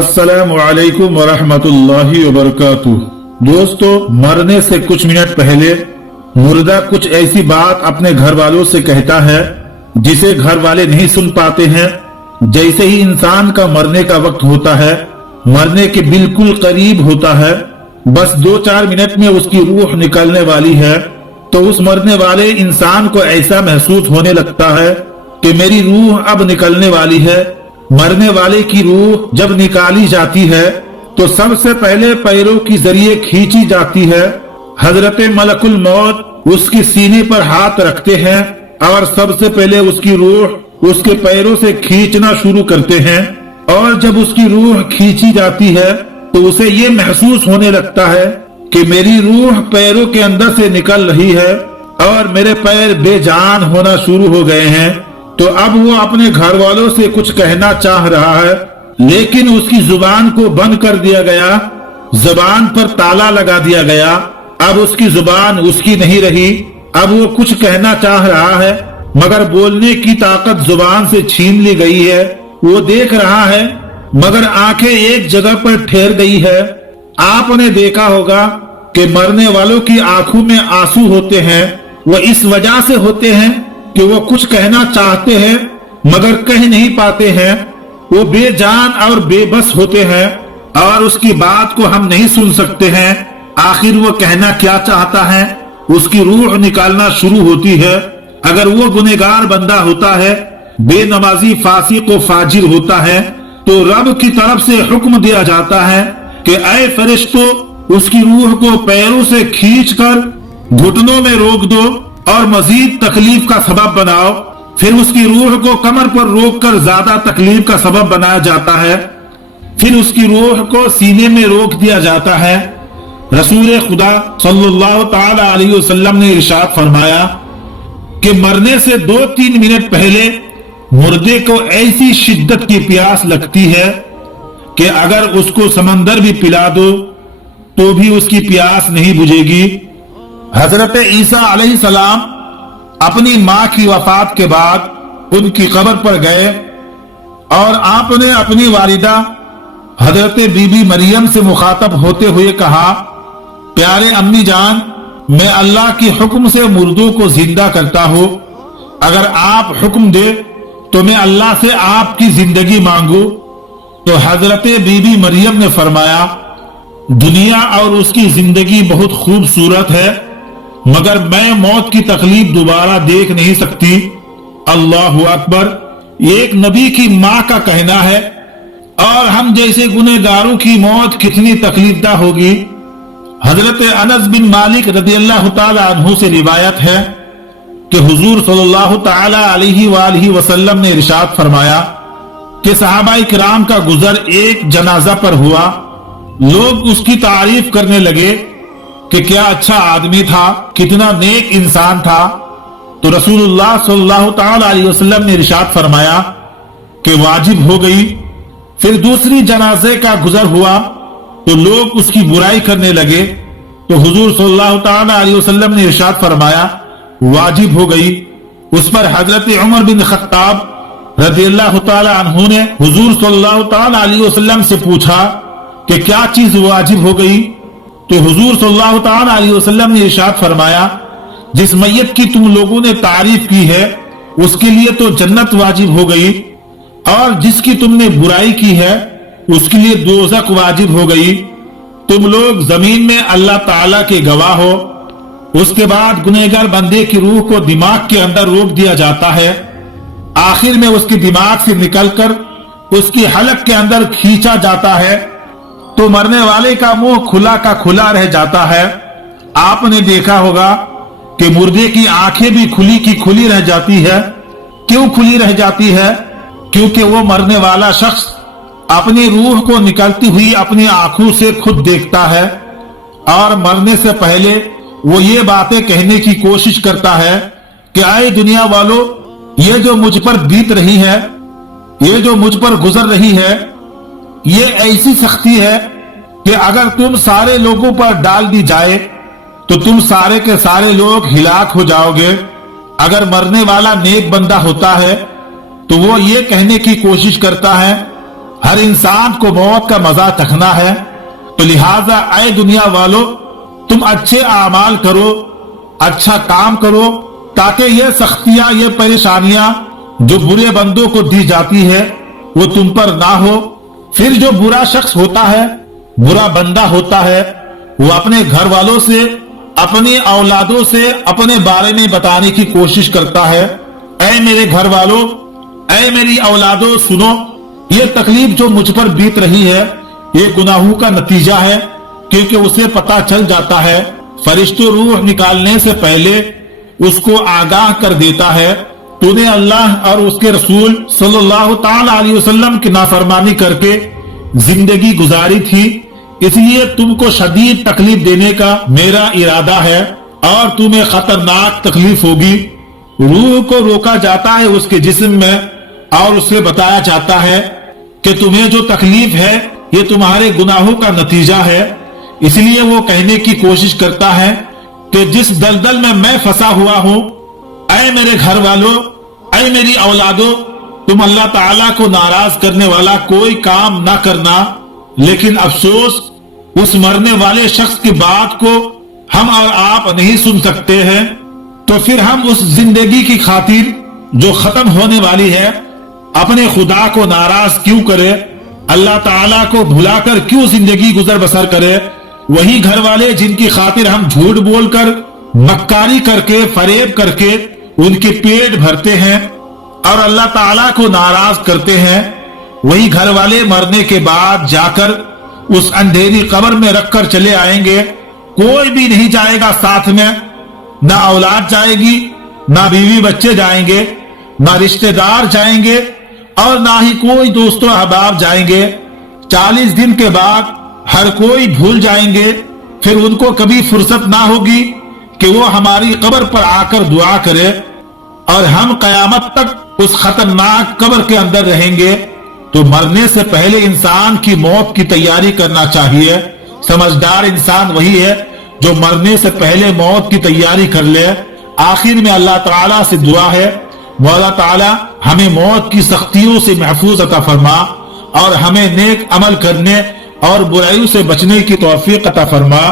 अस्सलामु अलैकुम वरहमतुल्लाहि वबरकातुह। दोस्तों, मरने से कुछ मिनट पहले मुर्दा कुछ ऐसी बात अपने घर वालों से कहता है जिसे घर वाले नहीं सुन पाते हैं। जैसे ही इंसान का मरने का वक्त होता है, मरने के बिल्कुल करीब होता है, बस 2-4 मिनट में उसकी रूह निकलने वाली है, तो उस मरने वाले इंसान को ऐसा महसूस होने लगता है कि मेरी रूह अब निकलने वाली है। मरने वाले की रूह जब निकाली जाती है तो सबसे पहले पैरों की जरिए खींची जाती है। हजरत मलकुल मौत उसके सीने पर हाथ रखते हैं और सबसे पहले उसकी रूह उसके पैरों से खींचना शुरू करते हैं। और जब उसकी रूह खींची जाती है तो उसे ये महसूस होने लगता है कि मेरी रूह पैरों के अंदर से निकल रही है और मेरे पैर बेजान होना शुरू हो गए हैं। तो अब वो अपने घर वालों से कुछ कहना चाह रहा है, लेकिन उसकी जुबान को बंद कर दिया गया, जुबान पर ताला लगा दिया गया। अब उसकी जुबान उसकी नहीं रही। अब वो कुछ कहना चाह रहा है मगर बोलने की ताकत जुबान से छीन ली गई है। वो देख रहा है मगर आंखें एक जगह पर ठहर गई है। आपने देखा होगा कि मरने वालों की आंखों में आंसू होते हैं। वो इस वजह से होते हैं कि वो कुछ कहना चाहते हैं मगर कह नहीं पाते हैं। वो बेजान और बेबस होते हैं और उसकी बात को हम नहीं सुन सकते हैं। आखिर वो कहना क्या चाहता है, उसकी रूह निकालना शुरू होती है। अगर वो गुनहगार बंदा होता है, बेनमाजी फासिक व फाजिर होता है, तो रब की तरफ से हुक्म दिया जाता है कि ऐ फरिश्तों, उसकी रूह को पैरों से खींचकर घुटनों में रोक दो और मजीद तकलीफ का सबब बनाओ। फिर उसकी रूह को कमर पर रोककर ज्यादा तकलीफ का सबब बनाया जाता है। फिर उसकी रूह को सीने में रोक दिया जाता है। रसूल खुदा सल्लल्लाहु ताला अलैहि वसल्लम ने इरशाद फरमाया कि मरने से 2-3 मिनट पहले मुर्दे को ऐसी शिद्दत की प्यास लगती है कि अगर उसको समंदर भी पिला दो तो भी उसकी प्यास नहीं बुझेगी। हजरत ईसा अलैहिस्सलाम अपनी माँ की वफात के बाद उनकी कब्र पर गए और आपने अपनी वालिदा हजरत बीबी मरियम से मुखातब होते हुए कहा, प्यारे अम्मी जान, मैं अल्लाह की हुक्म से मुर्दों को जिंदा करता हूँ। अगर आप हुक्म दे तो मैं अल्लाह से आपकी जिंदगी मांगू। तो हजरत बीबी मरियम ने फरमाया, दुनिया और उसकी जिंदगी बहुत खूबसूरत है मगर मैं मौत की तकलीफ दोबारा देख नहीं सकती। अल्लाहु अकबर। एक नबी की माँ का कहना है और हम जैसे गुनहगारों की मौत कितनी तकलीफदा होगी। हजरत अनस बिन मालिक रदियल्लाहु ताला अन्हु से रिवायत है कि हुजूर सल्लल्लाहु ताला अलैहि वसल्लम ने इरशाद फरमाया कि सहाबाए किराम का गुजर एक जनाजा पर हुआ। लोग उसकी तारीफ करने लगे कि क्या अच्छा आदमी था, कितना नेक इंसान था। तो रसूलुल्लाह सल्लल्लाहु ताला अलैहि वसल्लम ने इरशाद फरमाया कि वाजिब हो गई। फिर दूसरी जनाजे का गुजर हुआ तो लोग उसकी बुराई करने लगे। तो हुजूर सल्लल्लाहु ताला अलैहि वसल्लम ने इरशाद फरमाया, वाजिब हो गई। उस पर हजरत उमर बिन खत्ताब रदियल्लाहु ताला अन्हु ने हुजूर सल्लल्लाहु ताला अलैहि वसल्लम से पूछा कि क्या चीज वाजिब हो गई। तो हुजूर सल्लल्लाहु ताला अलैहि वसल्लम ने इरशाद फरमाया, जिस मैयत की तुम लोगों ने तारीफ की है उसके लिए तो जन्नत वाजिब हो गई, और जिसकी तुमने बुराई की है उसके लिए दोज़ख वाजिब हो गई। तुम लोग जमीन में अल्लाह ताला के गवाह हो। उसके बाद गुनहगार बंदे की रूह को दिमाग के अंदर रोक दिया जाता है। आखिर में उसके दिमाग से निकलकर उसकी हलक के अंदर खींचा जाता है तो मरने वाले का मुंह खुला का खुला रह जाता है। आपने देखा होगा कि मुर्दे की आंखें भी खुली की खुली रह जाती है। क्यों खुली रह जाती है? क्योंकि वो मरने वाला शख्स अपनी रूह को निकलती हुई अपनी आंखों से खुद देखता है और मरने से पहले वो ये बातें कहने की कोशिश करता है कि आए दुनिया वालों, ये जो मुझ पर बीत रही है, ये जो मुझ पर गुजर रही है, ये ऐसी सख्ती है कि अगर तुम सारे लोगों पर डाल दी जाए तो तुम सारे के सारे लोग हिलाक हो जाओगे। अगर मरने वाला नेक बंदा होता है तो वो ये कहने की कोशिश करता है हर इंसान को मौत का मजा चखना है, तो लिहाजा ऐ दुनिया वालों, तुम अच्छे आमाल करो, अच्छा काम करो, ताकि ये सख्तियां, ये परेशानियां जो बुरे बंदों को दी जाती है वो तुम पर ना हो। फिर जो बुरा शख्स होता है, बुरा बंदा होता है, वो अपने घर वालों से, अपनी औलादों से अपने बारे में बताने की कोशिश करता है, ऐ मेरे घर वालों, ऐ मेरी औलादों, सुनो, ये तकलीफ जो मुझ पर बीत रही है ये गुनाहों का नतीजा है, क्योंकि उसे पता चल जाता है, फरिश्तों रूह निकालने से पहले उसको आगाह कर देता है, तूने अल्लाह और उसके रसूल सल्लल्लाहु ताला अलैहि वसल्लम की नाफरमानी करके जिंदगी गुजारी थी, इसलिए तुमको शदीद तकलीफ देने का मेरा इरादा है और तुम्हें खतरनाक तकलीफ होगी। रूह को रोका जाता है उसके जिस्म में और उसे बताया जाता है कि तुम्हें जो तकलीफ है ये तुम्हारे गुनाहों का नतीजा है। इसलिए वो कहने की कोशिश करता है कि जिस दलदल में मैं फंसा हुआ हूं, ऐ मेरे घर वालों, ऐ मेरी औलादों, तुम अल्लाह ताला को नाराज करने वाला कोई काम ना करना। लेकिन अफसोस, उस मरने वाले शख्स की बात को हम और आप नहीं सुन सकते हैं, तो फिर हम उस जिंदगी की खातिर जो खत्म होने वाली है अपने खुदा को नाराज क्यों करे, अल्लाह ताला को भुलाकर क्यों जिंदगी गुजर बसर करे। वही घर वाले जिनकी खातिर हम झूठ बोलकर, मक्कारी करके, फरेब करके उनके पेट भरते हैं और अल्लाह ताला को नाराज करते हैं, वही घर वाले मरने के बाद जाकर उस अंधेरी कब्र में रखकर चले आएंगे। कोई भी नहीं जाएगा साथ में, ना औलाद जाएगी, ना बीवी बच्चे जाएंगे, ना रिश्तेदार जाएंगे और ना ही कोई दोस्तों अहबाब जाएंगे। 40 दिन के बाद हर कोई भूल जाएंगे। फिर उनको कभी फुर्सत ना होगी कि वो हमारी कब्र पर आकर दुआ करे और हम कयामत तक उस खतरनाक कब्र के अंदर रहेंगे। तो मरने से पहले इंसान की मौत की तैयारी करना चाहिए। समझदार इंसान वही है जो मरने से पहले मौत की तैयारी कर ले। आखिर में अल्लाह ताला से दुआ है, मौला ताला हमें मौत की सख्तियों से महफूज अता फरमा और हमें नेक अमल करने और बुराइयों से बचने की तौफीक अता फरमा।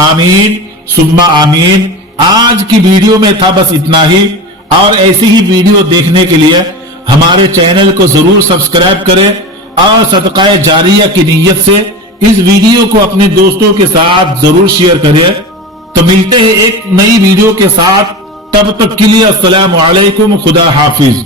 आमीन सुम्मा आमीन। आज की वीडियो में था बस इतना ही, और ऐसी ही वीडियो देखने के लिए हमारे चैनल को जरूर सब्सक्राइब करें और सदका जारिया की नीयत से इस वीडियो को अपने दोस्तों के साथ जरूर शेयर करें। तो मिलते हैं एक नई वीडियो के साथ, तब तक के लिए अस्सलामु अलैकुम, खुदा हाफिज।